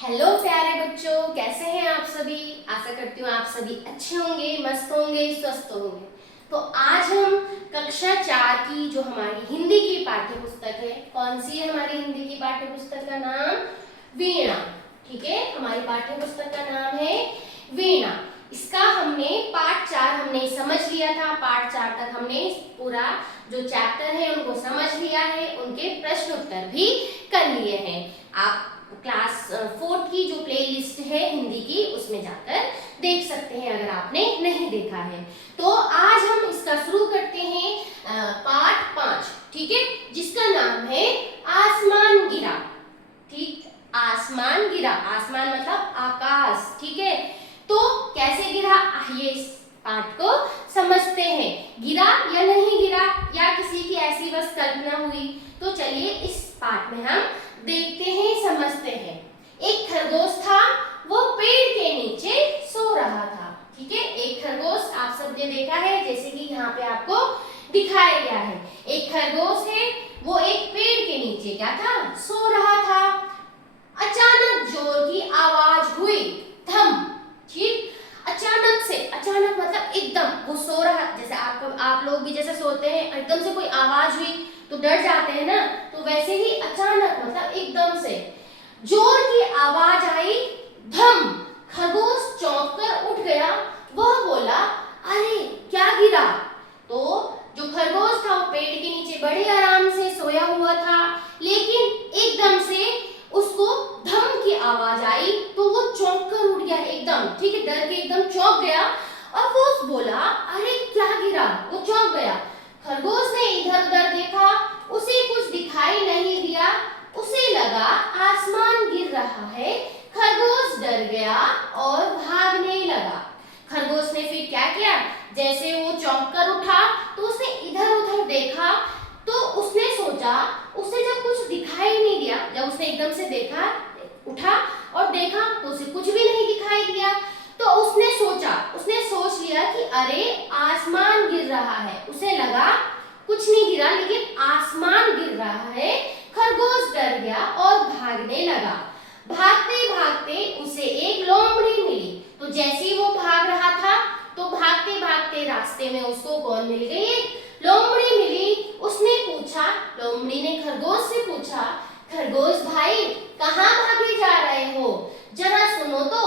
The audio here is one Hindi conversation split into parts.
हेलो प्यारे बच्चों, कैसे हैं आप सभी। आशा करती हूँ आप सभी अच्छे होंगे, मस्त होंगे, स्वस्थ होंगे। तो आज हम कक्षा 4 की जो हमारी हिंदी की पाठ्य पुस्तक है, कौन सी है हमारी हिंदी की पाठ्य पुस्तक का नाम? वीणा। ठीक है, हमारी पाठ्य पुस्तक का नाम है वीणा। इसका हमने पाठ 4 हमने समझ लिया था। पाठ 4 तक हमने पूरा जो चैप्टर है उनको समझ लिया है, उनके प्रश्न उत्तर भी कर लिए हैं। आप क्लास 4 की जो प्लेलिस्ट है हिंदी की, उसमें जाकर देख सकते हैं अगर आपने नहीं देखा है। तो आज हम इसका शुरू करते हैं पाठ 5, ठीक है, जिसका नाम है आसमान गिरा। ठीक, आसमान गिरा, आसमान मतलब आकाश। ठीक है, तो कैसे गिरा, आइए इस पाठ को समझते हैं। गिरा या नहीं गिरा, या किसी की ऐसी बस कल्पना हुई, तो चलिए इस पाठ में हम देखते हैं, समझते हैं। एक खरगोश था, वो पेड़ के नीचे सो रहा था। ठीक है, एक खरगोश आप सबने देखा है, जैसे कि यहाँ पे आपको दिखाया गया है। एक खरगोश है, वो एक पेड़ के नीचे क्या था, सो रहा था। अचानक जोर की आवाज हुई, धम। ठीक, अचानक से, अचानक मतलब एकदम, वो सो रहा, जैसे आप लोग भी जैसे सोते हैं, एकदम से कोई आवाज हुई तो डर जाते हैं ना, तो वैसे ही अचानक मतलब एकदम से जोर की आवाज आई, धम। खरगोश चौंक कर उठ गया। वह बोला, अरे क्या गिरा? तो जो खरगोश था वो पेड़ के नीचे बड़े आराम से सोया हुआ था, लेकिन एकदम से उसको धम की आवाज आई तो वो चौंक कर उठ गया एकदम। ठीक है, डर के एकदम चौंक गया और वो बोला, अरे क्या गिरा? वो चौंक गया। खरगोश ने इधर उधर देखा, उसे कुछ दिखाई नहीं दिया। उसे लगा आसमान गिर रहा है। खरगोश डर गया और भागने लगा। खरगोश ने फिर क्या किया, जैसे वो चौंक कर उठा तो उसने इधर उधर देखा, तो उसने सोचा, उसे जब कुछ दिखाई नहीं दिया, जब उसने एकदम से देखा, उठा और देखा तो उसे कुछ भी नहीं दिखाई दिया, तो उसने सोचा, उसने सोच लिया कि अरे आसमान गिर रहा है। उसे लगा कुछ नहीं गिरा, लेकिन आसमान गिर रहा है। खरगोश डर गया और भागने लगा। भागते भागते उसे एक लोमड़ी मिली। तो जैसे ही वो भाग रहा था, तो भागते भागते रास्ते में उसको कौन मिल गई? एक लोमड़ी मिली। उसने पूछा, लोमड़ी ने खरगोश से पूछा, खरगोश भाई कहाँ भागे जा रहे हो, जरा सुनो तो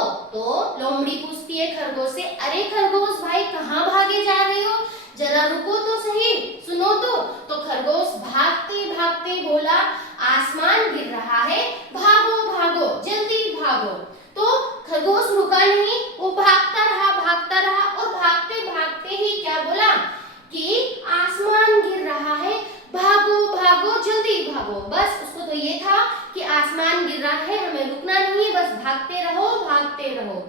लोमड़ी पूछती है खरगोश से, अरे खरगोश भाई कहाँ भागे जा रहे हो, जरा रुको तो सही, सुनो तो खरगोश भागते भागते बोला, आसमान गिर रहा है, भागो भागो जल्दी भागो। तो खरगोश रुका नहीं, वो भागता रहा और भागते भागते ही क्या बोला कि आसमान गिर रहा है, भागो भागो जल्दी भागो। बस उसको तो ये था कि आसमान गिर रहा है, हमें रुकना नहीं है, बस भागते रहो भागते रहो।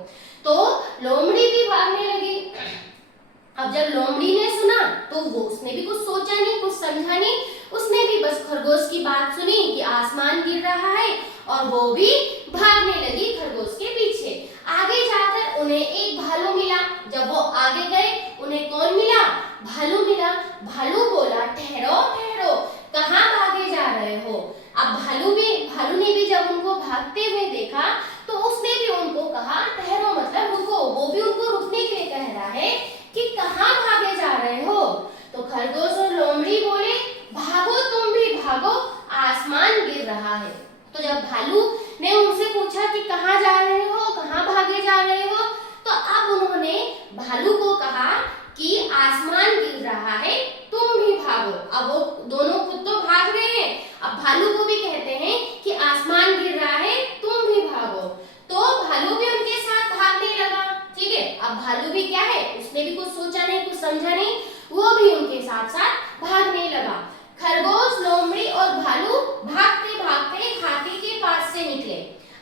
तो लोमड़ी भी भागने लगी। अब जब लोमड़ी ने सुना तो वो, उसने भी कुछ सोचा नहीं, कुछ समझा नहीं, उसने भी बस खरगोश की बात सुनी कि आसमान गिर रहा है और वो भी भागने लगी खरगोश के पीछे। आगे जाकर उन्हें एक भालू मिला। जब वो आगे गए, उन्हें कौन मिला? भालू मिला। भालू बोला, ठहरो ठहरो, कहाँ भागे जा रहे हो? अब भालू ने भी जब उनको भागते हुए देखा, तो उसने भी उनको कहा, ठहरो मतलब रुको। वो भी उनको रुकने के लिए कह रहा है कि कहाँ भागे जा रहे हो? तो खरगोश और लोमड़ी बोले, भागो तुम भी भागो, आसमान गिर रहा है। तो जब भालू ने उनसे पूछा कि कहाँ जा रहे हो, कहाँ भागे जा रहे हो, तो अब उन्होंने भालू को कहा कि आसमान गिर रहा है, तुम भी भागो। अब वो दोनों खुद तो भाग रहे हैं, अब भालू को भी कहते हैं कि आसमान गिर रहा है, तुम भी भागो। तो भालू भी उनके साथ भागने लगा। ठीक है, अब भालू भी क्या है, उसने भी कुछ सोचा नहीं, कुछ समझा नहीं, वो भी उनके साथ साथ भागने लगा। खरगोश, लोमड़ी और भालू भागते भागते हाथी के पास से निकले।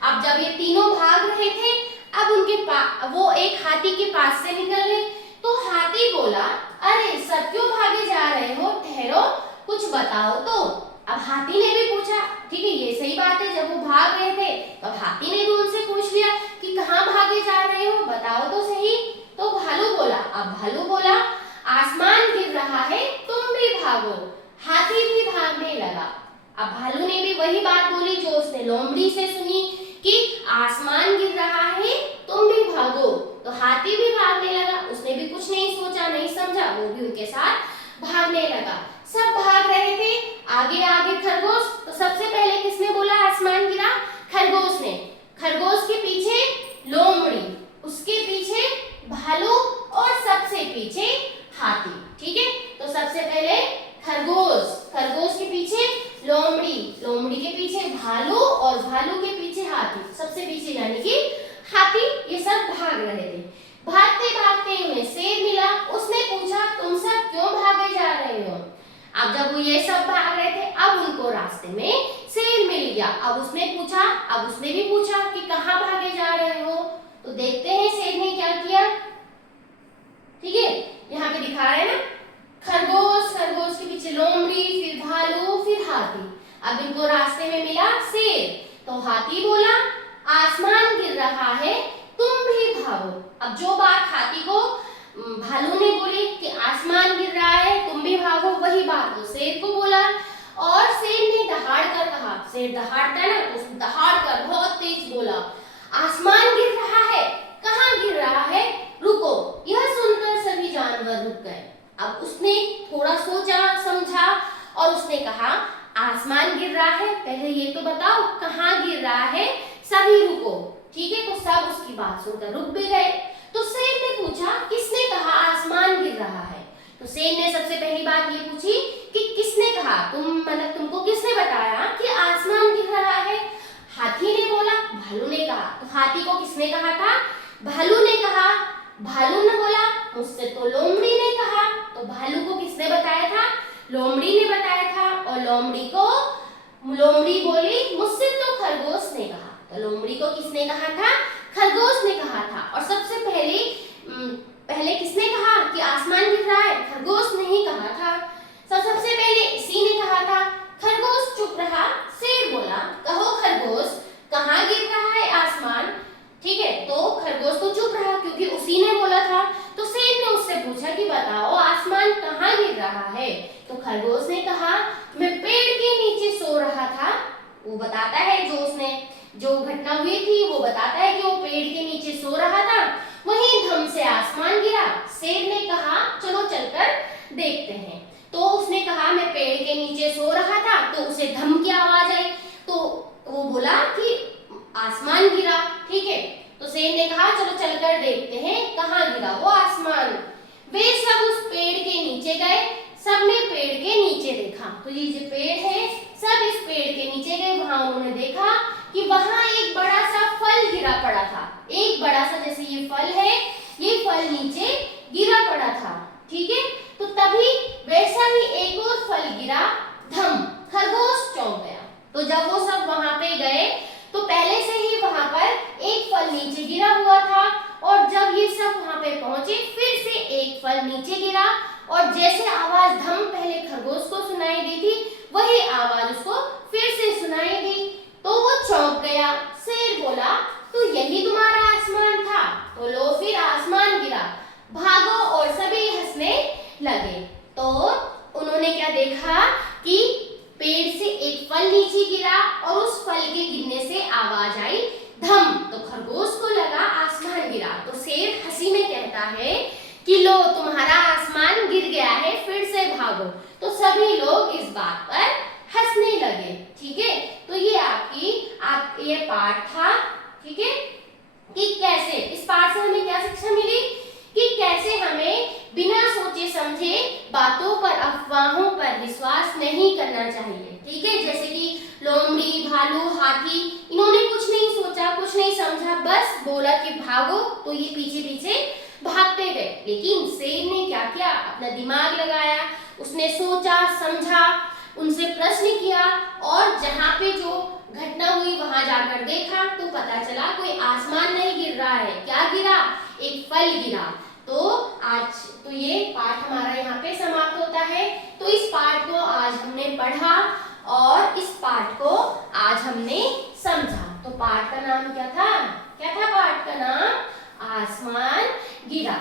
अब जब ये तीनों भाग रहे थे, अब वो एक हाथी के पास से निकल गए। तो हाथी बोला, अरे सब क्यों भागे जा रहे हो, ठहरो कुछ बताओ तो। अब हाथी ने भी पूछा, ठीक है, ये सही बात है, जब वो भाग रहे थे तो हाथी ने भी उनसे पूछ लिया कि कहाँ भागे जा रहे हो, बताओ तो सही। तो भालू बोला, अब भालू बोला, आसमान गिर रहा है, तुम भी भागो। हाथी भी भागने लगा। अब भालू ने भी वही बात बोली जो उसने लोमड़ी से सुनी कि आसमान गिर रहा है तुम भी भागो। तो हाथी भी भागने लगा, उसने भी कुछ नहीं सोचा नहीं समझा, वो भी उनके साथ भागने लगा। सब भाग रहे थे, आगे आगे खरगोश। तो सबसे पहले किसने बोला आसमान गिरा? खरगोश ने। खरगोश के पीछे लोमड़ी, उसके पीछे भालू और सबसे पीछे हाथी। ठीक है, तो सबसे पहले खरगोश, खरगोश के पीछे लोमड़ी, लोमड़ी के पीछे भालू और भालू के पीछे हाथी, सबसे पीछे यानी कि हाथी। ये सब भाग रहे थे। भागते भागते उन्हें शेर मिला। उसने पूछा तुम सब क्यों भागे जा रहे हो? अब जब वो ये सब भाग रहे थे, अब उनको रास्ते में शेर मिल गया। अब उसने भी पूछा कि कहाँ भागे जा रहे हो? तो देखते हैं शेर ने क्या किया। ठीक है, यहाँ पे दिखा रहे हैं ना, खरगोश, खरगोश के पीछे लोमड़ी, फिर भालू, फिर हाथी। अब इनको रास्ते में मिला शेर। तो हाथी बोला आसमान गिर रहा है तुम भी भागो। अब जो बात हाथी को भालू ने बोली कि आसमान गिर रहा है तुम भी भागो, वही बात वो शेर को बोला। और शेर ने दहाड़ कर कहा, शेर दहाड़ता है ना, तो दहाड़ कर बहुत तेज बोला आसमान गिर रहा है, कहाँ गिर रहा है, रुको। यह सुनकर सभी जानवर रुक गए। अब उसने थोड़ा सोचा समझा और उसने कहा आसमान गिर रहा है, पहले ये तो बताओ कहाँ गिर रहा है, सभी रुको। ठीक है, तो सब उसकी बात सुनकर रुक भी गए। तो शेर ने पूछा किसने कहा आसमान गिर रहा है? तो शेर ने सबसे पहली बात ये पूछी कि किसने कहा, तुमको किसने बताया कि आसमान गिर रहा है? हाथी ने बोला, भालू ने कहा। तो हाथी को किसने कहा था? भालू ने कहा। भालू ने बोला मुझसे तो लोमड़ी ने कहा। तो भालू को किसने बताया था? लोमड़ी ने बताया था। और लोमड़ी बोली मुझसे तो खरगोश ने कहा। तो लोमड़ी को किसने कहा था? खरगोश ने कहा था। और सबसे पहले किसने कहा कि आसमान गिर रहा है? खरगोश ने ही कहा था। सबसे पहले इसी ने कहा था। खरगोश चुप रहा। शेर बोला कहो खरगोश, कहाँ गिर रहा है आसमान? ठीक है, तो खरगोश तो चुप रहा क्योंकि उसी ने बोला था। तो शेर ने उससे पूछा कि बताओ आसमान कहाँ गिर रहा है? तो खरगोश ने कहा मैं पेड़ के नीचे सो रहा था। वो बताता है जो घटना हुई थी, वो बताता है कि वो पेड़ के नीचे सो रहा था, वहीं धम से आसमान गिरा। शेर ने कहा चलो चलकर देखते हैं। तो उसने कहा मैं पेड़ के नीचे सो रहा था, तो उसे धम की आवाज आई, तो वो बोला कि आसमान गिरा। ठीक है, तो शेर ने कहा चलो चलकर देखते हैं कहाँ गिरा वो आसमान। वे सब उस पेड़ के नीचे गए। सबने पेड़ के नीचे देखा। तो ये जो पेड़ है, सब इस पेड़ के नीचे गए। वहां उन्होंने देखा कि वहां एक बड़ा सा फल गिरा पड़ा था। एक बड़ा सा, जैसे ये फल है, ये फल नीचे गिरा पड़ा था। ठीक है, तो तभी वैसा ही एक और फल गिरा, धम। खरगोश चौंक गया। तो जब वो सब वहां पे गए, तो पहले से ही वहां पर एक फल नीचे गिरा हुआ था। और जब ये सब वहां पे पहुंचे, फिर से एक फल नीचे गिरा। और जैसे आवाज धम पहले खरगोश को सुनाई दी थी, वही आवाज उसको फिर से सुनाई दी। तो वो चौंक गया। शेर बोला तो यही तुम्हारा आसमान था? तो लो फिर आसमान गिरा, भागो। और सभी हंसने लगे। तो उन्होंने क्या देखा कि पेड़ से एक फल नीचे गिरा और उस फल के गिरने से आवाज आई धम। तो खरगोश को लगा आसमान गिरा। तो शेर हंसी में कहता है कि लो तुम्हारा आसमान गिर गया है, फिर से भागो। तो सभी लोग इस बात पर हंसने लगे। ठीक है, तो ये ये पाठ था। ठीक है, कि कैसे इस पाठ से हमें क्या शिक्षा मिली कि कैसे हमें बिना सोचे समझे बातों पर, अफवाहों पर विश्वास नहीं करना चाहिए। ठीक है, जैसे कि लोमड़ी, भालू, हाथी, इन्होंने कुछ नहीं सोचा, कुछ नहीं समझा, बस बोला कि भागो, तो ये पीछे पीछे भागते गए। लेकिन शेर ने क्या किया? अपना दिमाग लगाया, उसने सोचा समझा, उनसे प्रश्न किया और जहाँ पे जो घटना हुई वहां जाकर देखा तो पता चला कोई आसमान नहीं गिर रहा है। क्या गिरा? एक फल गिरा। तो ये पाठ हमारा यहाँ पे समाप्त होता है। तो इस पाठ को आज हमने पढ़ा और इस पाठ को आज हमने समझा। तो पाठ का नाम क्या था? पाठ का नाम? आसमान गिरा।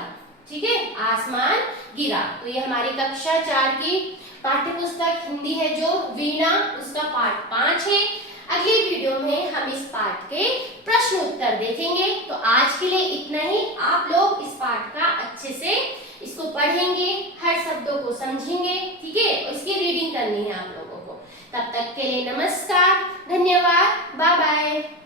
ठीक है, आसमान गिरा। तो ये हमारी कक्षा 4 की पाठ्य पुस्तक हिंदी है जो वीणा, उसका पाठ 5 है। अगली वीडियो में हम इस पाठ के प्रश्न उत्तर देखेंगे। तो आज के लिए इतना ही। आप लोग इस पाठ का अच्छे से इसको पढ़ेंगे, हर शब्दों को समझेंगे, ठीक है, और इसकी रीडिंग करनी है आप लोगों को। तब तक के लिए नमस्कार, धन्यवाद, बाय बाय।